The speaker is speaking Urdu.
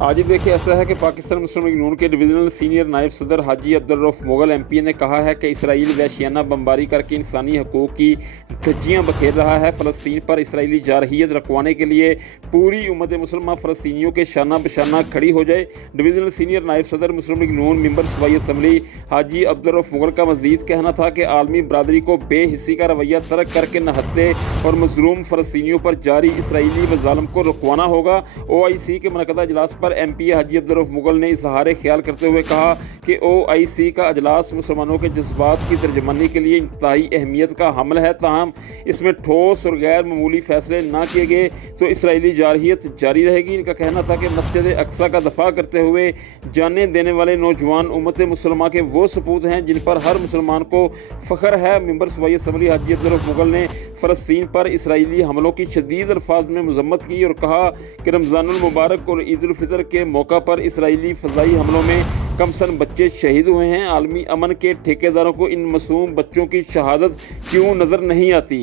آج دیکھیں ایسا ہے کہ پاکستان مسلم لیگ نون کے ڈویژنل سینئر نائب صدر حاجی عبدالرؤف مغل ایم پی نے کہا ہے کہ اسرائیل وحشیانہ بمباری کر کے انسانی حقوق کی دھجیاں بکھیر رہا ہے۔ فلسطین پر اسرائیلی جارحیت رکھوانے کے لیے پوری امت مسلمہ فلسطینیوں کے شانہ بشانہ کھڑی ہو جائے۔ ڈویژنل سینئر نائب صدر مسلم لیگ نون ممبر صوبائی اسمبلی حاجی عبدالرؤف مغل کا مزید کہنا تھا کہ عالمی برادری کو بے حسی کا رویہ ترک کر کے نہتے اور مظلوم فلسطینیوں پر جاری اسرائیلی مظالم کو رکوانا ہوگا۔ او آئی سی کے منعقدہ اجلاس پر ایم پی حاجی عبدالرؤف مغل نے اظہار خیال کرتے ہوئے کہا کہ او آئی سی کا اجلاس مسلمانوں کے جذبات کی ترجمانی کے لیے انتہائی اہمیت کا حامل ہے، تاہم اس میں ٹھوس اور غیر معمولی فیصلے نہ کیے گئے تو اسرائیلی جارحیت جاری رہے گی۔ ان کا کہنا تھا کہ مسجد اقصیٰ کا دفاع کرتے ہوئے جانیں دینے والے نوجوان امت مسلمہ کے وہ سپوت ہیں جن پر ہر مسلمان کو فخر ہے۔ ممبر صوبائی اسمبلی حاجی عبدالرؤف مغل نے فلسطین پر اسرائیلی حملوں کی شدید الفاظ میں مذمت کی اور کہا کہ رمضان المبارک اور عید الفطر کے موقع پر اسرائیلی فضائی حملوں میں کم سن بچے شہید ہوئے ہیں۔ عالمی امن کے ٹھیکیداروں کو ان معصوم بچوں کی شہادت کیوں نظر نہیں آتی؟